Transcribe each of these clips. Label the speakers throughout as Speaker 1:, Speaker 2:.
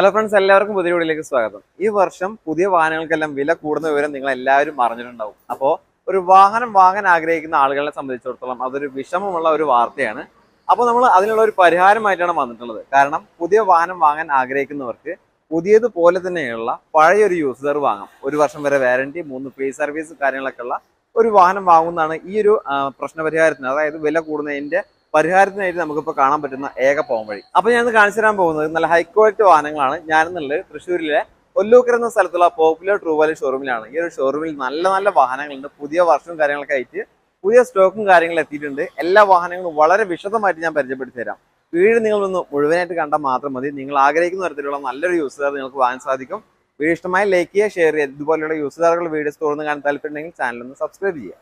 Speaker 1: Hello friends എല്ലാവർക്കും പുതിയ വീഡിയോയിലേക്ക് സ്വാഗതം. ഈ വർഷം പുതിയ വാഹനങ്ങൾക്കെല്ലാം വില കൂടുന്ന വിവരം നിങ്ങൾ എല്ലാവരും അറിഞ്ഞിട്ടുണ്ടാവും. അപ്പോൾ ഒരു വാഹനം വാങ്ങാൻ ആഗ്രഹിക്കുന്ന ആളുകളെ സംബന്ധിച്ചിടത്തോളം അതൊരു വിഷമമുള്ള ഒരു വാർത്തയാണ്. അപ്പോൾ നമ്മൾ അതിനുള്ള ഒരു പരിഹാരമായിട്ടാണ് വന്നിട്ടുള്ളത്. കാരണം പുതിയ വാഹനം വാങ്ങാൻ ആഗ്രഹിക്കുന്നവർക്ക് പുതിയതുപോലെ തന്നെയുള്ള പഴയൊരു യൂസർ വാങ്ങാം. ഒരു വർഷം വരെ വാറണ്ടി മൂന്ന് ഫ്രീ സർവീസ് കാര്യങ്ങളൊക്കെ ഉള്ള ഒരു വാഹനം വാങ്ങുന്നതാണ് ഈ ഒരു പ്രശ്നപരിഹാരത്തിന്. അതായത് വില കൂടുന്നതിന്റെ പരിഹാരത്തിനായിട്ട് നമുക്കിപ്പോൾ കാണാൻ പറ്റുന്ന ഏക പോകാൻ വഴി. അപ്പൊ ഞാൻ കാണിച്ചു തരാൻ പോകുന്നത് നല്ല ഹൈ ക്വാളിറ്റി വാഹനങ്ങളാണ്. ഞാനെന്നുള്ളത് തൃശ്ശൂരിലെ ഒല്ലൂക്കർ എന്ന സ്ഥലത്തുള്ള പോപ്പുലർ ട്രൂവാലി ഷോറൂമിലാണ് ഈ ഒരു ഷോറൂമിൽ നല്ല നല്ല വാഹനങ്ങളുണ്ട്. പുതിയ വർഷവും കാര്യങ്ങളൊക്കെ ആയിട്ട് പുതിയ സ്റ്റോക്കും കാര്യങ്ങളും എത്തിയിട്ടുണ്ട്. എല്ലാ വാഹനങ്ങളും വളരെ വിശദമായിട്ട് ഞാൻ പരിചയപ്പെടുത്തി തരാം. വീട് നിങ്ങൾ ഒന്ന് മുഴുവനായിട്ട് കണ്ടാൽ മാത്രം മതി. നിങ്ങൾ ആഗ്രഹിക്കുന്ന തരത്തിലുള്ള നല്ലൊരു യൂസുകാർ നിങ്ങൾക്ക് വാങ്ങാൻ സാധിക്കും. വീഡിയോ ഇഷ്ടമായി ലൈക്ക് ചെയ്യുക ഷെയർ ചെയ്യുക. ഇതുപോലെയുള്ള യൂസുകാരുടെ വീഡിയോസ് തുറന്ന് കാണാൻ താല്പര്യമുണ്ടെങ്കിൽ ചാനൽ ഒന്ന് സബ്സ്ക്രൈബ് ചെയ്യുക.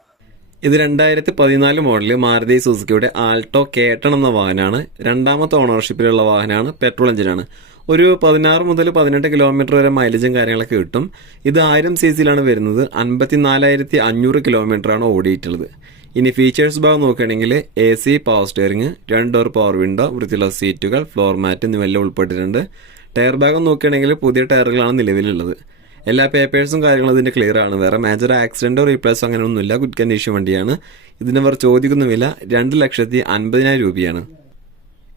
Speaker 2: ഇത് രണ്ടായിരത്തി പതിനാല് മോഡലിൽ മാരുതി സുസുക്കിയുടെ ആൾട്ടോ കേട്ടൺ എന്ന വാഹനമാണ് രണ്ടാമത്തെ ഓണർഷിപ്പിലുള്ള വാഹനമാണ് പെട്രോൾ എഞ്ചിനാണ്. ഒരു പതിനാറ് മുതൽ പതിനെട്ട് കിലോമീറ്റർ വരെ മൈലേജും കാര്യങ്ങളൊക്കെ കിട്ടും. ഇത് ആയിരം സി സിയിലാണ് വരുന്നത്. അൻപത്തിനാലായിരത്തി അഞ്ഞൂറ് കിലോമീറ്ററാണ് ഓടിയിട്ടുള്ളത്. ഇനി ഫീച്ചേഴ്സ് ഭാഗം നോക്കുകയാണെങ്കിൽ എ സി പവർ സ്റ്റിയറിംഗ് രണ്ട് ഡോർ പവർ വിൻഡോ വൃത്തിയുള്ള സീറ്റുകൾ ഫ്ലോർ മാറ്റ് എന്നിവയെല്ലാം ഉൾപ്പെട്ടിട്ടുണ്ട്. ടയർ ഭാഗം നോക്കുകയാണെങ്കിൽ പുതിയ ടയറുകളാണ് നിലവിലുള്ളത്. എല്ലാ പേപ്പേഴ്സും കാര്യങ്ങളും ഇതിന്റെ ക്ലിയർ ആണ്. വേറെ മേജർ ആക്സിഡന്റോ റീപ്ലേസോ അങ്ങനെ ഒന്നുമില്ല. ഗുഡ് കണ്ടീഷൻ വണ്ടിയാണ്. ഇതിനവർ ചോദിക്കുന്ന വില രണ്ട് ലക്ഷത്തി അൻപതിനായിരം രൂപയാണ്.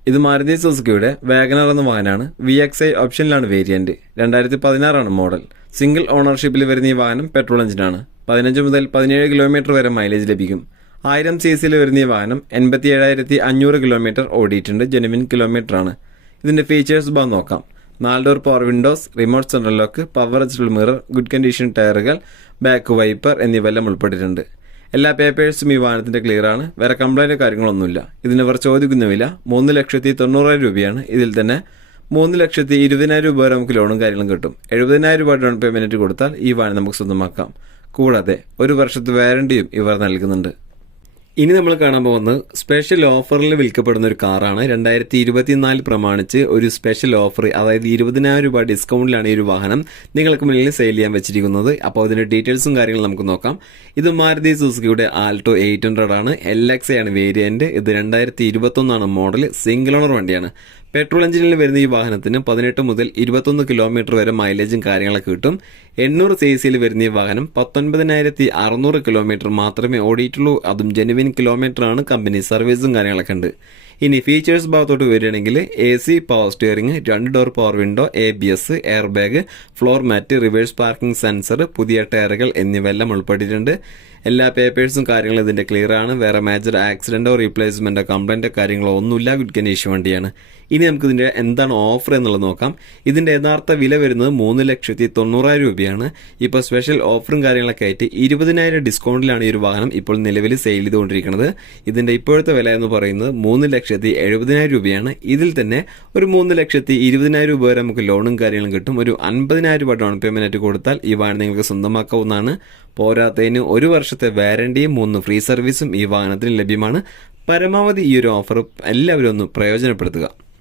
Speaker 2: ഇത് മാരുതി സുസുക്കിയുടെ വാഗനർ എന്ന വാഹനമാണ്. വി എക്സ് ഐ ഓപ്ഷനിലാണ് വേരിയന്റ് രണ്ടായിരത്തി പതിനാറാണ് മോഡൽ സിംഗിൾ ഓണർഷിപ്പിൽ വരുന്ന ഈ വാഹനം പെട്രോൾ എഞ്ചിനാണ് പതിനഞ്ച് മുതൽ പതിനേഴ് കിലോമീറ്റർ വരെ മൈലേജ് ലഭിക്കും. ആയിരം സി സിയിൽ വരുന്ന ഈ വാഹനം എൺപത്തി ഏഴായിരത്തി അഞ്ഞൂറ് കിലോമീറ്റർ ഓടിയിട്ടുണ്ട്. ജെനുവിൻ കിലോമീറ്റർ ആണ്. ഇതിന്റെ ഫീച്ചേഴ്സ് ഭാഗം നോക്കാം. നാല് door power windows remote central lock power adjustable mirror good condition ടയറുകൾ ബാക്ക് വൈപ്പർ എന്നിവയെല്ലാം ഉൾപ്പെട്ടിട്ടുണ്ട്. എല്ലാ പേപ്പേഴ്സും ഈ വാഹനത്തിന്റെ ക്ലിയർ ആണ്. വേറെ കംപ്ലൈന്റ് കാര്യങ്ങളൊന്നുമില്ല. ഇതിന് ഇവർ ചോദിക്കുന്ന വില മൂന്ന് ലക്ഷത്തി തൊണ്ണൂറായിരം രൂപയാണ്. ഇതിൽ തന്നെ മൂന്ന് ലക്ഷത്തി ഇരുപതിനായിരം രൂപ വരെ നമുക്ക് ലോണും കാര്യങ്ങളും കിട്ടും. എഴുപതിനായിരം രൂപ ഡൗൺ പേയ്മെന്റ് കൊടുത്താൽ ഈ വാഹനം നമുക്ക് സ്വന്തമാക്കാം. കൂടാതെ ഒരു വർഷത്തെ വാരണ്ടിയും ഇവർ നൽകുന്നുണ്ട്. ഇനി നമ്മൾ കാണാൻ പോകുന്നത് സ്പെഷ്യൽ ഓഫറിൽ വിൽക്കപ്പെടുന്ന ഒരു കാറാണ്. രണ്ടായിരത്തി ഇരുപത്തിനാല് പ്രമാണിച്ച് ഒരു സ്പെഷ്യൽ ഓഫർ അതായത് ഇരുപതിനായിരം രൂപ ഡിസ്കൗണ്ടിലാണ് ഈ ഒരു വാഹനം നിങ്ങൾക്ക് മുന്നിൽ സെയിൽ ചെയ്യാൻ വെച്ചിരിക്കുന്നത്. അപ്പോൾ അതിന്റെ ഡീറ്റെയിൽസും കാര്യങ്ങളും നമുക്ക് നോക്കാം. ഇത് മാരുതി സുസുക്കിയുടെ ആൾട്ടോ എയ്റ്റ് ഹൺഡ്രഡ് ആണ്. എൽ എക്സ് ആണ് വേരിയന്റ് ഇത് രണ്ടായിരത്തി ഇരുപത്തൊന്നാണ് മോഡൽ സിംഗിൾ ഓണർ വണ്ടിയാണ്. പെട്രോൾ എഞ്ചിനിൽ വരുന്ന ഈ വാഹനത്തിന് പതിനെട്ട് മുതൽ ഇരുപത്തൊന്ന് കിലോമീറ്റർ വരെ മൈലേജും കാര്യങ്ങളൊക്കെ കിട്ടും. എണ്ണൂറ് സി സിയിൽ വരുന്ന ഈ വാഹനം പത്തൊൻപതിനായിരത്തി അറുന്നൂറ് കിലോമീറ്റർ മാത്രമേ ഓടിയിട്ടുള്ളൂ. അതും ജെനുവിൻ കിലോമീറ്റർ ആണ്. കമ്പനി സർവീസും കാര്യങ്ങളൊക്കെ ഉണ്ട്. ഇനി ഫീച്ചേഴ്സ് ഭാഗത്തോട്ട് വരികയാണെങ്കിൽ എ സി പവർ സ്റ്റിയറിംഗ് രണ്ട് door power window A B S air bag floor mat reverse parking sensor പുതിയ ടയറുകൾ എന്നിവയെല്ലാം ഉൾപ്പെട്ടിട്ടുണ്ട്. എല്ലാ പേപ്പേഴ്സും കാര്യങ്ങളും ഇതിന്റെ ക്ലിയർ ആണ്. വേറെ മേജർ ആക്സിഡന്റോ റീപ്ലേസ്മെന്റോ കംപ്ലൈന്റോ കാര്യങ്ങളോ ഒന്നുമില്ല. ഗുഡ് കണ്ടീഷൻ വണ്ടിയാണ്. ഇനി നമുക്ക് ഇതിന്റെ എന്താണ് ഓഫർ എന്നുള്ളത് നോക്കാം. ഇതിന്റെ യഥാർത്ഥ വില വരുന്നത് മൂന്ന് ലക്ഷത്തി തൊണ്ണൂറായിരം രൂപയാണ്. ഇപ്പോൾ സ്പെഷ്യൽ ഓഫറും കാര്യങ്ങളൊക്കെ ആയിട്ട് ഇരുപതിനായിരം ഡിസ്കൗണ്ടിലാണ് ഈ ഒരു വാഹനം ഇപ്പോൾ നിലവിൽ സെയിൽ ചെയ്തുകൊണ്ടിരിക്കുന്നത്. ഇതിന്റെ ഇപ്പോഴത്തെ വില എന്ന് പറയുന്നത് മൂന്ന് ലക്ഷത്തി എഴുപതിനായിരം രൂപയാണ്. ഇതിൽ തന്നെ ഒരു മൂന്ന് ലക്ഷത്തി ഇരുപതിനായിരം രൂപ വരെ നമുക്ക് ലോണും കാര്യങ്ങളും കിട്ടും. ഒരു അൻപതിനായിരം രൂപ ഡൗൺ പേയ്മെന്റ് കൊടുത്താൽ ഈ വാഹനം നിങ്ങൾക്ക് സ്വന്തമാക്കാവുന്നതാണ്. പോരാത്തതിന് ഒരു വർഷത്തെ വാരണ്ടിയും മൂന്ന് ഫ്രീ സർവീസും ഈ വാഹനത്തിന് ലഭ്യമാണ്. പരമാവധി ഈ ഒരു ഓഫർ എല്ലാവരും ഒന്ന് പ്രയോജനപ്പെടുത്തുക.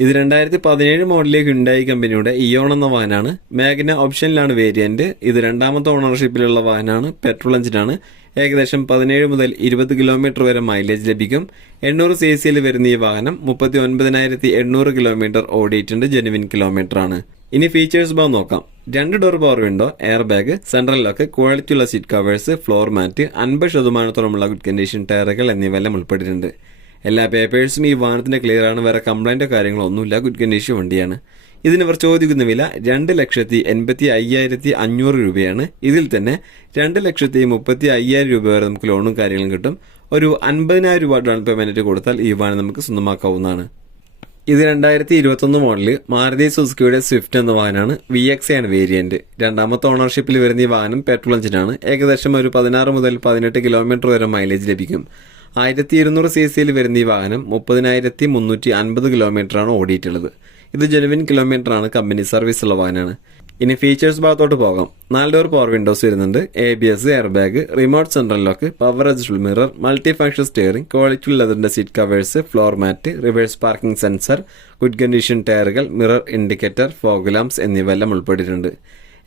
Speaker 2: ഇത് രണ്ടായിരത്തി പതിനേഴ് മോഡലിലേക്ക് ഉണ്ടായി കമ്പനിയുടെ ഇയോൺ എന്ന വാഹനമാണ്. മാഗ്ന ഓപ്ഷനിലാണ് വേരിയന്റ് ഇത് രണ്ടാമത്തെ ഓണർഷിപ്പിലുള്ള വാഹനമാണ്. പെട്രോൾ എഞ്ചിനാണ് ഏകദേശം പതിനേഴ് മുതൽ ഇരുപത് കിലോമീറ്റർ വരെ മൈലേജ് ലഭിക്കും. എണ്ണൂറ് സി സിയിൽ വരുന്ന ഈ വാഹനം മുപ്പത്തി ഒൻപതിനായിരത്തി എണ്ണൂറ് കിലോമീറ്റർ ഓടിയിട്ടുണ്ട്. ജെനുവിൻ കിലോമീറ്റർ ആണ്. ഇനി ഫീച്ചേഴ്സ് ഭാഗം നോക്കാം. രണ്ട് door power window air bag central lock ക്വാളിറ്റിയുള്ള സീറ്റ് കവേഴ്സ് ഫ്ലോർ മാറ്റ് അൻപത് ശതമാനത്തോളമുള്ള ഗുഡ് കണ്ടീഷൻ ടയറുകൾ എന്നിവയെല്ലാം ഉൾപ്പെട്ടിട്ടുണ്ട്. എല്ലാ പേപ്പേഴ്സും ഈ വാഹനത്തിന്റെ ക്ലിയർ ആണ്. വേറെ കംപ്ലൈന്റോ കാര്യങ്ങളോ ഒന്നുമില്ല. ഗുഡ് കണ്ടീഷൻ വണ്ടിയാണ്. ഇതിന് ഇവർ ചോദിക്കുന്ന വില രണ്ട് ലക്ഷത്തി എൺപത്തി അയ്യായിരത്തി അഞ്ഞൂറ് രൂപയാണ്. ഇതിൽ തന്നെ രണ്ട് ലക്ഷത്തി മുപ്പത്തി അയ്യായിരം രൂപ വരെ നമുക്ക് ലോണും കാര്യങ്ങളും കിട്ടും. ഒരു അൻപതിനായിരം രൂപ ഡൗൺ പേയ്മെന്റ് കൊടുത്താൽ ഈ വാഹനം നമുക്ക് സ്വന്തമാക്കാവുന്നതാണ്. ഇത് രണ്ടായിരത്തി ഇരുപത്തൊന്ന് മോഡൽ മാരുതി സുസുക്കിയുടെ സ്വിഫ്റ്റ് എന്ന വാഹനമാണ് വി എക്സ് ആണ് വേരിയന്റ് രണ്ടാമത്തെ ഓണർഷിപ്പിൽ വരുന്ന ഈ വാഹനം പെട്രോൾ എഞ്ചിനാണ് ഏകദേശം ഒരു പതിനാറ് മുതൽ പതിനെട്ട് കിലോമീറ്റർ വരെ മൈലേജ് ലഭിക്കും. ആയിരത്തി ഇരുന്നൂറ് സി സിയിൽ വരുന്ന ഈ വാഹനം മുപ്പതിനായിരത്തി മുന്നൂറ്റി അൻപത് കിലോമീറ്ററാണ് ഓടിയിട്ടുള്ളത്. ഇത് ജെനുവിൻ കിലോമീറ്റർ ആണ് കമ്പനി സർവീസ് ഉള്ള വാഹനമാണ് ഇനി ഫീച്ചേഴ്സ് ഭാഗത്തോട്ട് പോകാം. നാല് ഡോർ പവർ വിൻഡോസ് വരുന്നുണ്ട്. A B S air bag remote central lock power adjustable mirror multi function steering quality ലെതറിന്റെ seat covers floor mat reverse parking sensor good condition ടയറുകൾ mirror indicator fog lamps എന്നിവയെല്ലാം ഉൾപ്പെട്ടിട്ടുണ്ട്.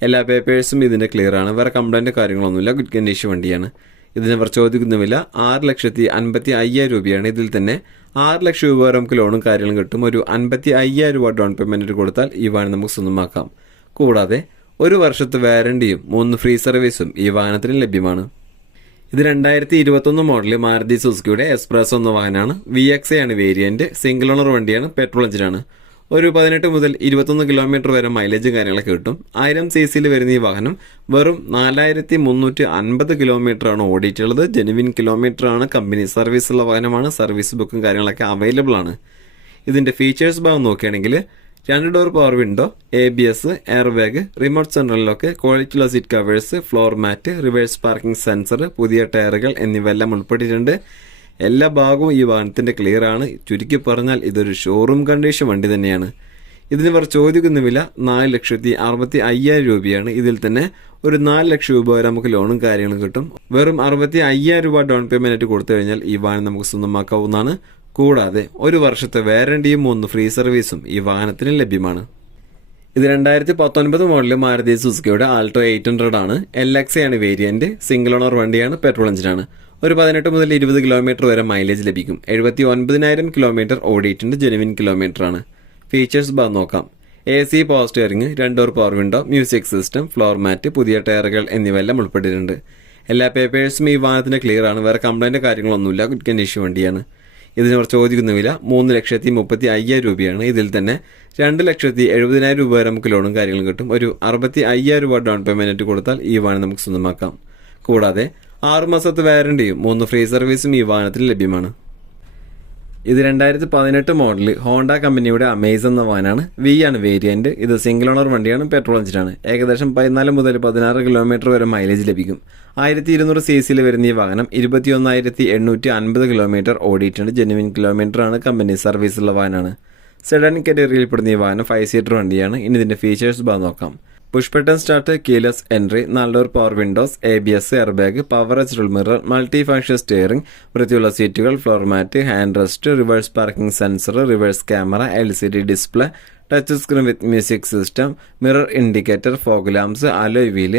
Speaker 2: എല്ലാ പേപ്പേഴ്സും ഇതിന്റെ clear ആണ്. വേറെ complaint കാര്യങ്ങളൊന്നുമില്ല. Good condition വണ്ടിയാണ്. ഇതിനവർ ചോദിക്കുന്ന വില ആറ് ലക്ഷത്തി അൻപത്തി അയ്യായിരം രൂപയാണ് ഇതിൽ തന്നെ ആറ് ലക്ഷം രൂപ വരെ നമുക്ക് ലോണും കാര്യങ്ങളും കിട്ടും. ഒരു അൻപത്തി അയ്യായിരം രൂപ ഡൗൺ പേയ്മെന്റ് കൊടുത്താൽ ഈ വാഹനം നമുക്ക് സ്വന്തമാക്കാം. കൂടാതെ ഒരു വർഷത്തെ വാരണ്ടിയും മൂന്ന് ഫ്രീ സർവീസും ഈ വാഹനത്തിന് ലഭ്യമാണ്. ഇത് രണ്ടായിരത്തി ഇരുപത്തൊന്ന് മോഡൽ മാരുതി സുസുക്കിയുടെ എക്സ്പ്രസ് എന്ന വാഹനമാണ്. വി എക്സ് ആണ് വേരിയന്റ് സിംഗിൾ ഓണർ വണ്ടിയാണ്. പെട്രോൾ എഞ്ചിനാണ് ഒരു പതിനെട്ട് മുതൽ ഇരുപത്തൊന്ന് കിലോമീറ്റർ വരെ മൈലേജ് കാര്യങ്ങളൊക്കെ കിട്ടും. ആയിരം സി സിയിൽ വരുന്ന ഈ വാഹനം വെറും നാലായിരത്തി മുന്നൂറ്റി അൻപത് കിലോമീറ്റർ ആണ് ഓടിയിട്ടുള്ളത്. ജെനുവിൻ കിലോമീറ്റർ ആണ്. കമ്പനി സർവീസ് ഉള്ള വാഹനമാണ്. സർവീസ് ബുക്കും കാര്യങ്ങളൊക്കെ അവൈലബിൾ ആണ്. ഇതിന്റെ ഫീച്ചേഴ്സ് ഭാഗം നോക്കുകയാണെങ്കിൽ രണ്ട് door power window A B S air bag remote central lock ക്വാളിറ്റിയുള്ള seat covers floor mat reverse parking sensor പുതിയ ടയറുകൾ എന്നിവയെല്ലാം ഉൾപ്പെട്ടിട്ടുണ്ട്. എല്ലാ ഭാഗവും ഈ വാഹനത്തിന്റെ ക്ലിയർ ആണ്. ചുരുക്കി പറഞ്ഞാൽ ഇതൊരു ഷോറൂം കണ്ടീഷൻ വണ്ടി തന്നെയാണ്. ഇതിന് ഇവർ ചോദിക്കുന്ന വില നാല് ലക്ഷത്തി അറുപത്തി അയ്യായിരം രൂപയാണ്. ഇതിൽ തന്നെ ഒരു നാല് ലക്ഷം രൂപ വരെ നമുക്ക് ലോണും കാര്യങ്ങളും കിട്ടും. വെറും അറുപത്തി അയ്യായിരം രൂപ ഡൗൺ പേയ്മെന്റ് ആയിട്ട് കൊടുത്തു കഴിഞ്ഞാൽ ഈ വാഹനം നമുക്ക് സ്വന്തമാക്കാവുന്നതാണ്. കൂടാതെ ഒരു വർഷത്തെ വാരണ്ടിയും മൂന്ന് ഫ്രീ സർവീസും ഈ വാഹനത്തിന് ലഭ്യമാണ്. ഇത് രണ്ടായിരത്തി പത്തൊൻപത് മോഡൽ മാരുതി സുസുക്കിയുടെ ആൾട്ടോ എയ്റ്റ് ഹൺഡ്രഡ് ആണ്. എൽ എക്സ് ആണ് വേരിയന്റ് സിംഗിൾ ഓണർ വണ്ടിയാണ്. പെട്രോൾ എഞ്ചിനാണ് ഒരു പതിനെട്ട് മുതൽ ഇരുപത് കിലോമീറ്റർ വരെ മൈലേജ് ലഭിക്കും. എഴുപത്തി ഒൻപതിനായിരം കിലോമീറ്റർ ഓടിയിട്ടുണ്ട്. ജെനുവിൻ കിലോമീറ്റർ ആണ്. ഫീച്ചേഴ്സ് ഭാഗം നോക്കാം. A C power രണ്ടോർ power window music system floor mat പുതിയ ടയറുകൾ എന്നിവയെല്ലാം ഉൾപ്പെട്ടിട്ടുണ്ട്. എല്ലാ പേപ്പേഴ്സും ഈ വാഹനത്തിന് ക്ലിയർ ആണ്. വേറെ കംപ്ലൈന്റ് കാര്യങ്ങളൊന്നുമില്ല. ഗുഡ് കണ്ടീഷൻ വണ്ടിയാണ്. ഇതിന് അവർ ചോദിക്കുന്ന വില മൂന്ന് ലക്ഷത്തി മുപ്പത്തി അയ്യായിരം രൂപയാണ്. ഇതിൽ തന്നെ രണ്ട് ലക്ഷത്തി എഴുപതിനായിരം രൂപ വരെ നമുക്ക് ലോണും കാര്യങ്ങളും കിട്ടും. ഒരു അറുപത്തി അയ്യായിരം രൂപ ഡൗൺ പേയ്മെന്റ് കൊടുത്താൽ ഈ വാഹനം നമുക്ക് സ്വന്തമാക്കാം. കൂടാതെ ആറ് മാസത്തെ വാറണ്ടിയും മൂന്ന് ഫ്രീ സർവീസും ഈ വാഹനത്തിൽ ലഭ്യമാണ്. ഇത് രണ്ടായിരത്തി പതിനെട്ട് മോഡൽ ഹോണ്ട കമ്പനിയുടെ അമേസ് എന്ന വാഹനമാണ്. വി ആണ് വേരിയന്റ് ഇത് സിംഗിൾ ഓണർ വണ്ടിയാണ് പെട്രോൾ എഞ്ചിനാണ് ഏകദേശം പതിനാല് മുതൽ പതിനാറ് കിലോമീറ്റർ വരെ മൈലേജ് ലഭിക്കും. ആയിരത്തി ഇരുന്നൂറ് സി സിയിൽ വരുന്ന ഈ വാഹനം ഇരുപത്തിയൊന്നായിരത്തി എണ്ണൂറ്റി അൻപത് കിലോമീറ്റർ ഓടിയിട്ടുണ്ട്. ജെനുവിൻ കിലോമീറ്റർ ആണ് കമ്പനി സർവീസുള്ള വാഹനമാണ്. സെഡൻ കാറ്റഗറിയിൽ പെടുന്ന ഈ വാഹനം ഫൈവ് സീറ്റർ വണ്ടിയാണ്. ഇനി ഇതിന്റെ ഫീച്ചേഴ്സ് ഭാഗം നോക്കാം. Push button start keyless entry നാല് power windows A B S air bag power adjustable mirror multi function steering വൃത്തിയുള്ള സീറ്റുകൾ floor mat hand rest reverse parking sensor reverse camera L C D display touch screen with music system mirror indicator fog lamps alloy wheel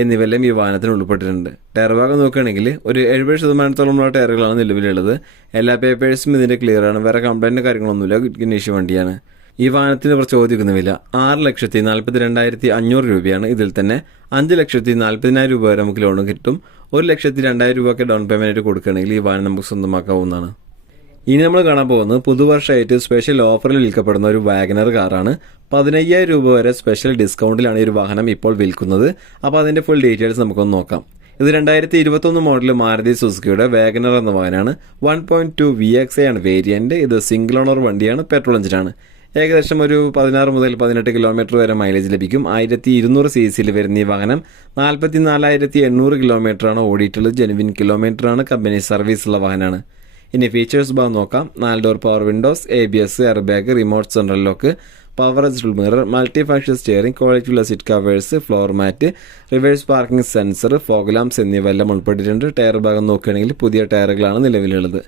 Speaker 2: എന്നിവയെല്ലാം ഈ വാഹനത്തിന് ഉൾപ്പെട്ടിട്ടുണ്ട്. Tyre ഭാഗം നോക്കുകയാണെങ്കിൽ ഒരു എഴുപത് ശതമാനത്തോളമുള്ള ടയറുകളാണ് നിലവിലുള്ളത്. എല്ലാ പേപ്പേഴ്സും ഇതിന്റെ ക്ലിയറാണ് വേറെ കംപ്ലൈന്റ് കാര്യങ്ങളൊന്നുമില്ല. കണ്ടീഷൻ വണ്ടിയാണ്. ഈ വാഹനത്തിന് ഇവർ ചോദിക്കുന്നുമില്ല ആറ് ലക്ഷത്തി നാൽപ്പത്തി രണ്ടായിരത്തി അഞ്ഞൂറ് രൂപയാണ്. ഇതിൽ തന്നെ അഞ്ച് ലക്ഷത്തി നാൽപ്പതിനായിരം രൂപ വരെ നമുക്ക് ലോൺ കിട്ടും. ഒരു ലക്ഷത്തി രണ്ടായിരം രൂപയൊക്കെ ഡൗൺ പേയ്മെന്റ് കൊടുക്കുകയാണെങ്കിൽ ഈ വാഹനം നമുക്ക് സ്വന്തമാക്കാവുന്നതാണ്. ഇനി നമ്മൾ കാണാൻ പോകുന്നത് പുതുവർഷമായിട്ട് സ്പെഷ്യൽ ഓഫറിൽ വിൽക്കപ്പെടുന്ന ഒരു വാഗനർ കാറാണ് പതിനയ്യായിരം രൂപ വരെ സ്പെഷ്യൽ ഡിസ്കൗണ്ടിലാണ് ഈ ഒരു വാഹനം ഇപ്പോൾ വിൽക്കുന്നത്. അപ്പോൾ അതിന്റെ ഫുൾ ഡീറ്റെയിൽസ് നമുക്കൊന്ന് നോക്കാം. ഇത് രണ്ടായിരത്തി ഇരുപത്തൊന്ന് മോഡൽ മാരുതി സുസുക്കിയുടെ വാഗനർ എന്ന വാഹനമാണ്. One point two V X A ആണ് വേരിയന്റ് ഇത് സിംഗിൾ ഓണർ വണ്ടിയാണ് പെട്രോൾ എഞ്ചിനാണ് ഏകദേശം ഒരു പതിനാറ് മുതൽ പതിനെട്ട് കിലോമീറ്റർ വരെ മൈലേജ് ലഭിക്കും. ആയിരത്തി ഇരുന്നൂറ് സി സിയിൽ വരുന്ന ഈ വാഹനം നാൽപ്പത്തി നാലായിരത്തി എണ്ണൂറ് കിലോമീറ്ററാണ് ഓടിയിട്ടുള്ളത്. ജെനുവിൻ കിലോമീറ്ററാണ് കമ്പനി സർവീസ് ഉള്ള വാഹനമാണ് ഇനി ഫീച്ചേഴ്സ് ഭാഗം നോക്കാം. നാല് door power windows A B S air bag remote central lock power adjustable mirror multi function steering ക്വാളിറ്റിയുള്ള seat covers floor mat reverse parking sensor fog lamps എന്നിവ എല്ലാം ഉൾപ്പെട്ടിട്ടുണ്ട്. ടയർ ഭാഗം നോക്കുകയാണെങ്കിൽ പുതിയ ടയറുകളാണ് നിലവിലുള്ളത്.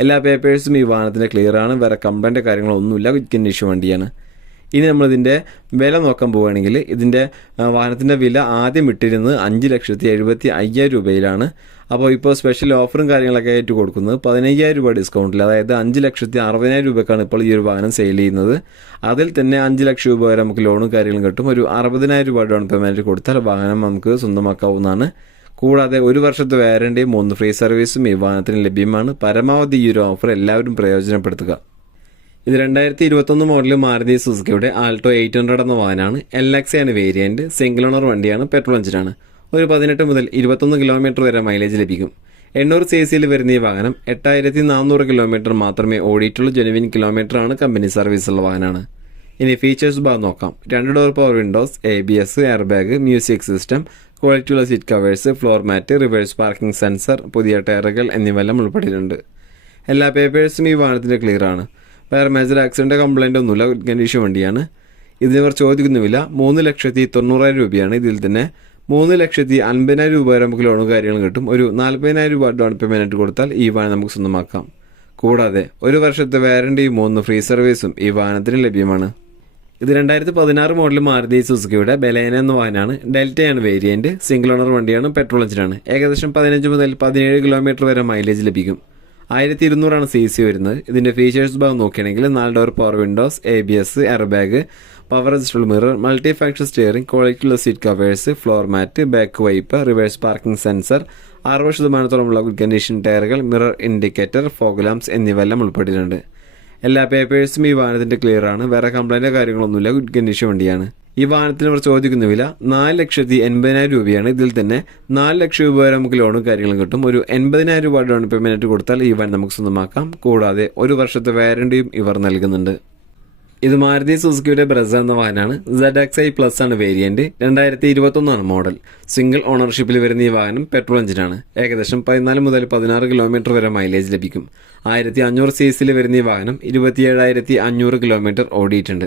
Speaker 2: എല്ലാ പേപ്പേഴ്സും ഈ വാഹനത്തിന് ക്ലിയർ ആണ്. വേറെ കംപ്ലൈന്റ് കാര്യങ്ങളൊന്നുമില്ല. കണ്ടീഷൻ വണ്ടിയാണ്. ഇനി നമ്മളിതിന്റെ വില നോക്കാൻ പോവുകയാണെങ്കിൽ ഇതിന്റെ വാഹനത്തിന്റെ വില ആദ്യം ഇട്ടിരുന്നത് അഞ്ച് ലക്ഷത്തി എഴുപത്തി അയ്യായിരം രൂപയിലാണ്. അപ്പോൾ ഇപ്പോൾ സ്പെഷ്യൽ ഓഫറും കാര്യങ്ങളൊക്കെ ആയിട്ട് കൊടുക്കുന്നത് പതിനയ്യായിരം രൂപ ഡിസ്കൗണ്ടിൽ അതായത് അഞ്ച് ലക്ഷത്തി അറുപതിനായിരം രൂപക്കാണ് ഇപ്പോൾ ഈ ഒരു വാഹനം സെയിൽ ചെയ്യുന്നത്. അതിൽ തന്നെ അഞ്ച് ലക്ഷം രൂപ വരെ നമുക്ക് ലോണും കാര്യങ്ങളും കിട്ടും. ഒരു അറുപതിനായിരം രൂപ ഡൗൺ പേയ്മെന്റ് കൊടുത്താൽ വാഹനം നമുക്ക് സ്വന്തമാക്കാവുന്നതാണ്. കൂടാതെ ഒരു വർഷത്തെ വാരണ്ടിയും മൂന്ന് ഫ്രീ സർവീസും ഈ വാഹനത്തിന് ലഭ്യമാണ്. പരമാവധി ഈ ഒരു ഓഫർ എല്ലാവരും പ്രയോജനപ്പെടുത്തുക. ഇത് രണ്ടായിരത്തി ഇരുപത്തൊന്ന് മോഡൽ മാരുതി സുസുക്കിയുടെ ആൾട്ടോ എയ്റ്റ് ഹൺഡ്രഡ് എന്ന വാഹനമാണ്. എൽ ആണ് വേരിയന്റ് സിംഗിൾ ഓണർ വണ്ടിയാണ്. പെട്രോൾ എഞ്ചിനാണ് ഒരു പതിനെട്ട് മുതൽ ഇരുപത്തൊന്ന് കിലോമീറ്റർ വരെ മൈലേജ് ലഭിക്കും. എണ്ണൂറ് സി സിയിൽ വരുന്ന ഈ വാഹനം എട്ടായിരത്തി നാനൂറ് കിലോമീറ്റർ മാത്രമേ ഓടിയിട്ടുള്ളൂ. ജെനുവിൻ കിലോമീറ്റർ ആണ്. കമ്പനി സർവീസുള്ള വാഹനമാണ്. ഇനി ഫീച്ചേഴ്സ് ഭാഗം നോക്കാം. രണ്ട് door power windows A B S air bag music system ക്വാളിറ്റിയുള്ള seat covers floor mat reverse parking sensor പുതിയ ടയറുകൾ എന്നിവയെല്ലാം ഉൾപ്പെട്ടിട്ടുണ്ട്. എല്ലാ പേപ്പേഴ്സും ഈ വാഹനത്തിന്റെ ക്ലിയർ ആണ്. വേറെ മേജർ ആക്സിഡന്റ് കംപ്ലൈന്റ് ഒന്നുമില്ല. കണ്ടീഷൻ വണ്ടിയാണ്. ഇതിന് ഇവർ ചോദിക്കുന്ന വില മൂന്ന് ലക്ഷത്തി തൊണ്ണൂറായിരം രൂപയാണ്. ഇതിൽ തന്നെ മൂന്ന് ലക്ഷത്തി അൻപതിനായിരം രൂപ വരെ നമുക്ക് ലോണും കാര്യങ്ങളും കിട്ടും. ഒരു നാൽപ്പതിനായിരം രൂപ ഡൗൺ പേയ്മെന്റ് കൊടുത്താൽ ഈ വാഹനം നമുക്ക് സ്വന്തമാക്കാം. കൂടാതെ ഒരു വർഷത്തെ വാറണ്ടിയും മൂന്ന് ഫ്രീ സർവീസും ഈ വാഹനത്തിന് ലഭ്യമാണ്. ഇത് രണ്ടായിരത്തി പതിനാറ് മോഡൽ മാരുതി സുസുക്കിയുടെ ബലേന എന്ന വാഹനമാണ്. ഡെൽറ്റയാണ് വേരിയന്റ് സിംഗിൾ ഓണർ വണ്ടിയാണ് പെട്രോൾ എഞ്ചിനാണ് ഏകദേശം പതിനഞ്ച് മുതൽ പതിനേഴ് കിലോമീറ്റർ വരെ മൈലേജ് ലഭിക്കും. ആയിരത്തി ഇരുന്നൂറാണ് സി സി വരുന്നത്. ഇതിന്റെ ഫീച്ചേഴ്സ് ഭാഗം നോക്കുകയാണെങ്കിൽ നാല് door power windows A B S air bag power adjustable mirror multi function steering quality ഉള്ള seat covers floor mat back wipe reverse parking sensor അറുപത് ശതമാനത്തോളമുള്ള ഗുഡ് കണ്ടീഷൻ ടയറുകൾ മിറർ ഇൻഡിക്കേറ്റർ ഫോഗ്ലാംസ് എന്നിവയെല്ലാം ഉൾപ്പെട്ടിട്ടുണ്ട്. എല്ലാ പേപ്പേഴ്സും ഈ വാഹനത്തിന്റെ ക്ലിയർ ആണ്. വേറെ കംപ്ലൈന്റോ കാര്യങ്ങളൊന്നുമില്ല. ഗുഡ് കണ്ടീഷൻ വണ്ടിയാണ്. ഈ വാഹനത്തിന് അവർ ചോദിക്കുന്ന വില നാല് ലക്ഷത്തി എൺപതിനായിരം രൂപയാണ്. ഇതിൽ തന്നെ നാല് ലക്ഷം രൂപ വരെ നമുക്ക് ലോണും കാര്യങ്ങളും കിട്ടും. ഒരു എൺപതിനായിരം രൂപ ഡൗൺ പേയ്മെന്റ് കൊടുത്താൽ ഈ വാൻ നമുക്ക് സ്വന്തമാക്കാം. കൂടാതെ ഒരു വർഷത്തെ വാരണ്ടിയും ഇവർ നൽകുന്നുണ്ട്. ഇത് മാരുതി സുസുക്കിയുടെ ബ്രസ എന്ന വാഹനമാണ്. സെഡ് എക്സ് ഐ പ്ലസ് ആണ് വേരിയന്റ് രണ്ടായിരത്തി ഇരുപത്തൊന്നാണ് മോഡൽ സിംഗിൾ ഓണർഷിപ്പിൽ വരുന്ന ഈ വാഹനം പെട്രോൾ എഞ്ചിനാണ് ഏകദേശം പതിനാല് മുതൽ പതിനാറ് കിലോമീറ്റർ വരെ മൈലേജ് ലഭിക്കും. ആയിരത്തി അഞ്ഞൂറ് സി സിയിൽ വരുന്ന ഈ വാഹനം ഇരുപത്തിയേഴായിരത്തി അഞ്ഞൂറ് കിലോമീറ്റർ ഓടിയിട്ടുണ്ട്.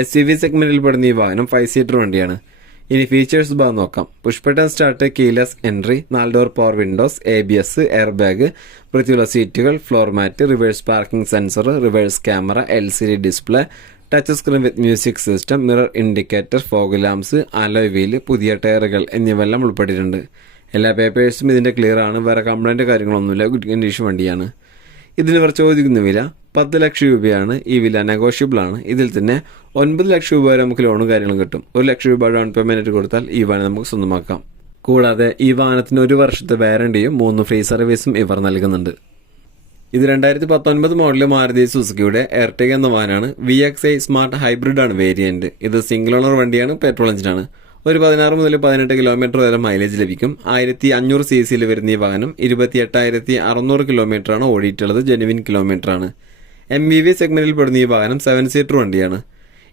Speaker 2: എസ് യു വി സെഗ്മെന്റിൽ പെടുന്ന ഈ വാഹനം ഫൈവ് സീറ്റർ വണ്ടിയാണ്. ഇനി ഫീച്ചേഴ്സ് ഭാഗം നോക്കാം. Push button start keyless entry നാല് door power windows A B S air bag വൃത്തിയുള്ള സീറ്റുകൾ floor mat reverse parking sensor reverse camera L C D display touch screen with music system mirror indicator fog lamps alloy wheel പുതിയ ടയറുകൾ എന്നിവയെല്ലാം ഉൾപ്പെട്ടിട്ടുണ്ട്. എല്ലാ പേപ്പേഴ്സും ഇതിന്റെ clear ആണ്. വേറെ കംപ്ലൈന്റ് കാര്യങ്ങളൊന്നുമില്ല. ഗുഡ് കണ്ടീഷൻ വണ്ടിയാണ്. ഇതിന് ഇവർ ചോദിക്കുന്ന വില പത്ത് ലക്ഷം രൂപയാണ്. ഈ വില നെഗോഷ്യബിൾ ആണ്. ഇതിൽ തന്നെ ഒൻപത് ലക്ഷം രൂപ വരെ നമുക്ക് ലോണും കാര്യങ്ങളും കിട്ടും. ഒരു ലക്ഷം രൂപ ഡൗൺ പേയ്മെന്റ് കൊടുത്താൽ ഈ വാഹനം നമുക്ക് സ്വന്തമാക്കാം. കൂടാതെ ഈ വാഹനത്തിന് ഒരു വർഷത്തെ വാരണ്ടിയും മൂന്ന് ഫ്രീ സർവീസും ഇവർ നൽകുന്നുണ്ട്. ഇത് രണ്ടായിരത്തി പത്തൊൻപത് മോഡലിൽ മാരുതി സുസുക്കിയുടെ എർട്ടിക എന്ന വാഹനമാണ്. V X I smart hybrid ആണ് വേരിയന്റ് ഇത് സിംഗിൾ ഓണർ വണ്ടിയാണ് പെട്രോൾ എഞ്ചിനാണ് ഒരു പതിനാറ് മുതൽ പതിനെട്ട് കിലോമീറ്റർ വരെ മൈലേജ് ലഭിക്കും. ആയിരത്തി അഞ്ഞൂറ് സി സിയിൽ വരുന്ന ഈ വാഹനം ഇരുപത്തി എട്ടായിരത്തി അറുന്നൂറ് കിലോമീറ്റർ ആണ് ഓടിയിട്ടുള്ളത്. ജെനുവിൻ കിലോമീറ്റർ ആണ്. എം വി വി സെഗ്മെന്റിൽ പെടുന്ന ഈ വാഹനം സെവൻ സീറ്റർ വണ്ടിയാണ്.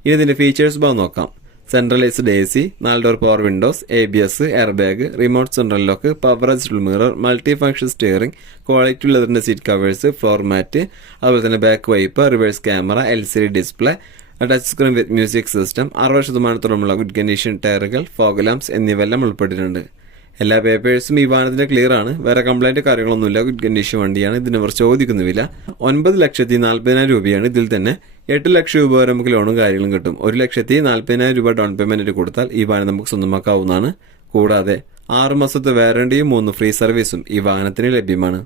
Speaker 2: ഇനി ഇതിന്റെ ഫീച്ചേഴ്സ് ഭാഗം നോക്കാം. സെൻട്രലൈസ്ഡ് എ സി നാല് door power windows A B S air bag remote central lock power adjustable mirror multi function steering quality ഉള്ളതിന്റെ സീറ്റ് കവേഴ്സ് ഫ്ലോർ മാറ്റ് അതുപോലെ തന്നെ back wipe reverse camera L C D display touch screen with music system അറുപത് ശതമാനത്തോളമുള്ള good condition ടയറുകൾ fog lamps എന്നിവയെല്ലാം ഉൾപ്പെട്ടിട്ടുണ്ട്. എല്ലാ പേപ്പേഴ്സും ഈ വാഹനത്തിന്റെ ക്ലിയർ ആണ്. വേറെ കംപ്ലൈന്റ് കാര്യങ്ങളൊന്നുമില്ല. ഗുഡ് കണ്ടീഷൻ വണ്ടിയാണ്. ഇതിന് അവർ ചോദിക്കുന്ന വില ഒൻപത് ലക്ഷത്തി നാൽപ്പതിനായിരം രൂപയാണ് ഇതിൽ തന്നെ എട്ട് ലക്ഷം രൂപ വരെ നമുക്ക് ലോണും കാര്യങ്ങളും കിട്ടും. ഒരു ലക്ഷത്തി നാൽപ്പതിനായിരം രൂപ ഡൗൺ പേയ്മെന്റ് കൊടുത്താൽ ഈ വാഹനം നമുക്ക് സ്വന്തമാക്കാവുന്നതാണ്. കൂടാതെ ആറ് മാസത്തെ വാറണ്ടിയും മൂന്ന് ഫ്രീ സർവീസും ഈ വാഹനത്തിന് ലഭ്യമാണ്.